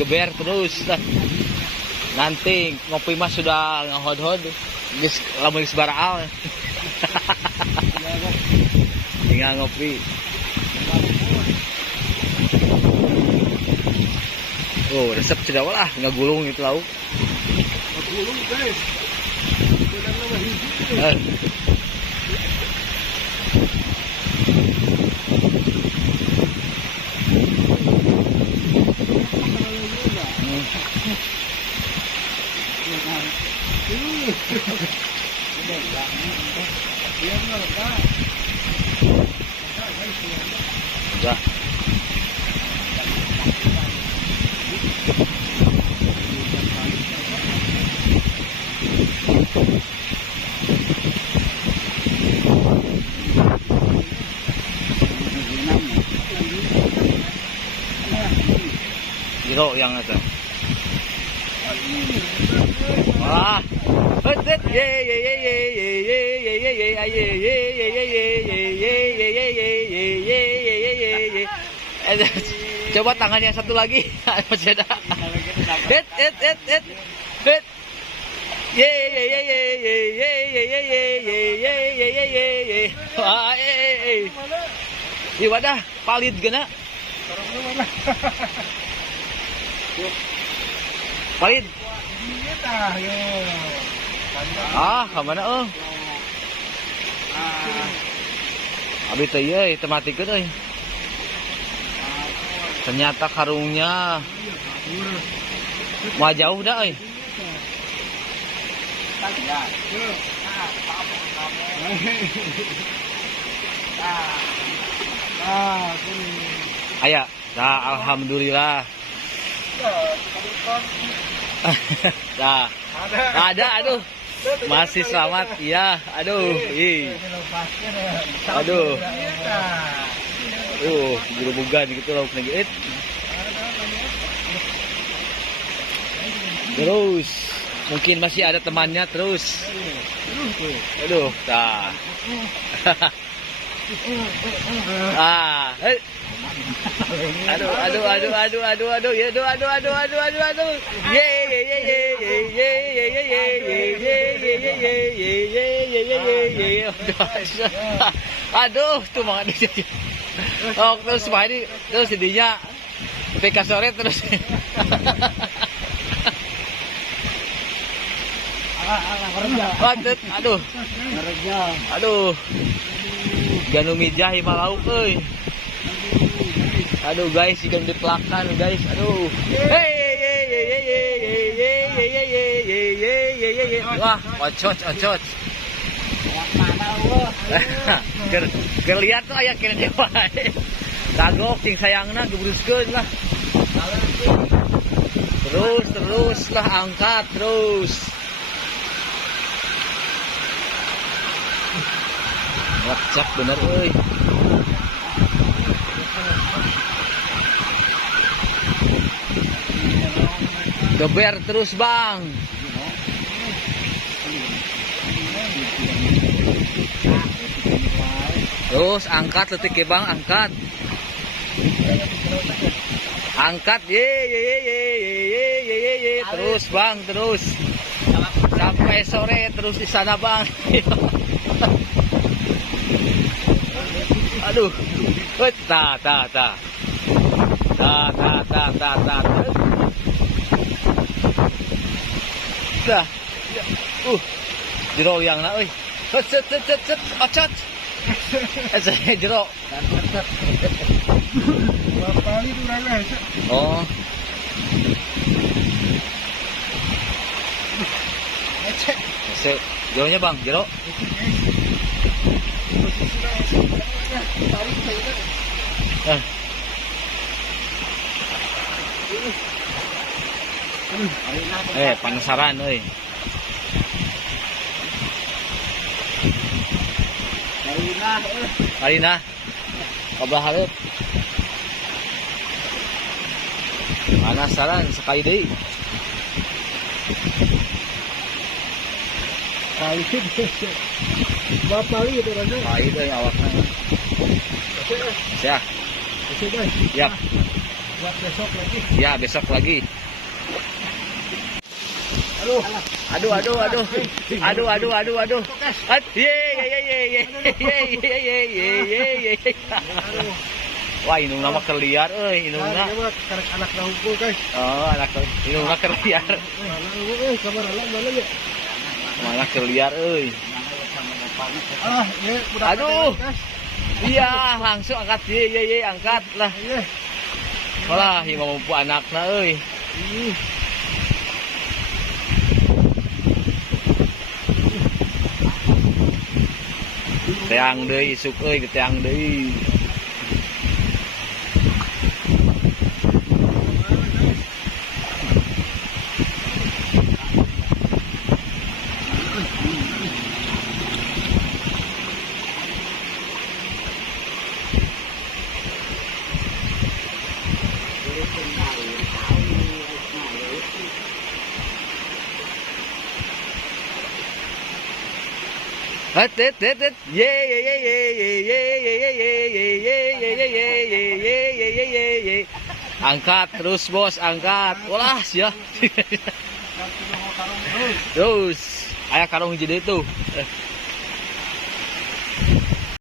digeber terus lah. Nanti ngopi mas sudah ngehod-hod. Geus lamun geus baraal. Tinggal ngopi. Oh, resep sudah lah, nggak gulung itu lauk. Gulung guys. Udah. Jiro yang itu. Wah. Hut ye ye ye ye ye ye ye ye ye ye ye ye ye ye ye ye ye. Coba tangan yang satu lagi. Masih ada. Hit. Hit. Ye ye ye ye ye ye ye ye ye ye ye ye ye ye. Wah, Ih wadah palit geuna. Palit. Ah, kamana euy? Abi teh ieu teu matikeun euy. Ternyata karungnya mah jauh dah euy. Aya, dah alhamdulillah. Dah. Ada, aduh. Masih selamat. Iya, aduh. Ih. Aduh. Juru bugan gitu lauk ngeut. Terus mungkin masih ada temannya terus. Aduh, tah. Ah, aduh. Ya, aduh. Ye. Aduh, tuh mah dia. Oh, terus mari terus jadinya PK sore terus. Aduh. Ganu mijah imah lauk euy. Aduh guys, ikan dipelakan guys. Aduh. Wah, ocot. Keur lihat tuh aya kene dia wae. Kagok cing sayangna gebruskeun lah. Terus lah angkat terus. Ngecek bener euy. Geber terus, Bang. Terus angkat letik ke Bang, angkat. Angkat ye. Terus Bang, terus. Sampai sore terus di sana, Bang. Aduh. Ta. Dah. Jero yang na euy. Cet. Ocot. Saya jero. Berapa kali tuh rala? Oh. Jeronya Bang, jero. Penasaran euy. Arina. Kabelah hareup. Penasaran sekali deui. Kali berapa kali itu rasanya? Kali deui awakna. Siap. Oke guys. Siap. Buat besok lagi. Ya, besok lagi. Aduh. Aduh, aduh, aduh. Aduh, aduh, aduh, aduh. Ye ye ye ye ye ye ye ye ye ye. Wah, inung nama keliar euy, inungna. Anak nahungkul guys. Oh, anak inungna keliar. Kabar alam mana ya? Mana keliar euy. Ah, ya, Aduh. Iya, langsung angkat ye ye ye angkat lah. Iya. Malah ieu mampu anakna euy. Teang deui isuk euy, teang deui. Het, ye ye ye ye ye ye ye ye ye ye ye ye ye ye ye ye ye ye ye. Angkat terus bos, angkat. Walah sia. Terus, aya karung hiji deui tuh.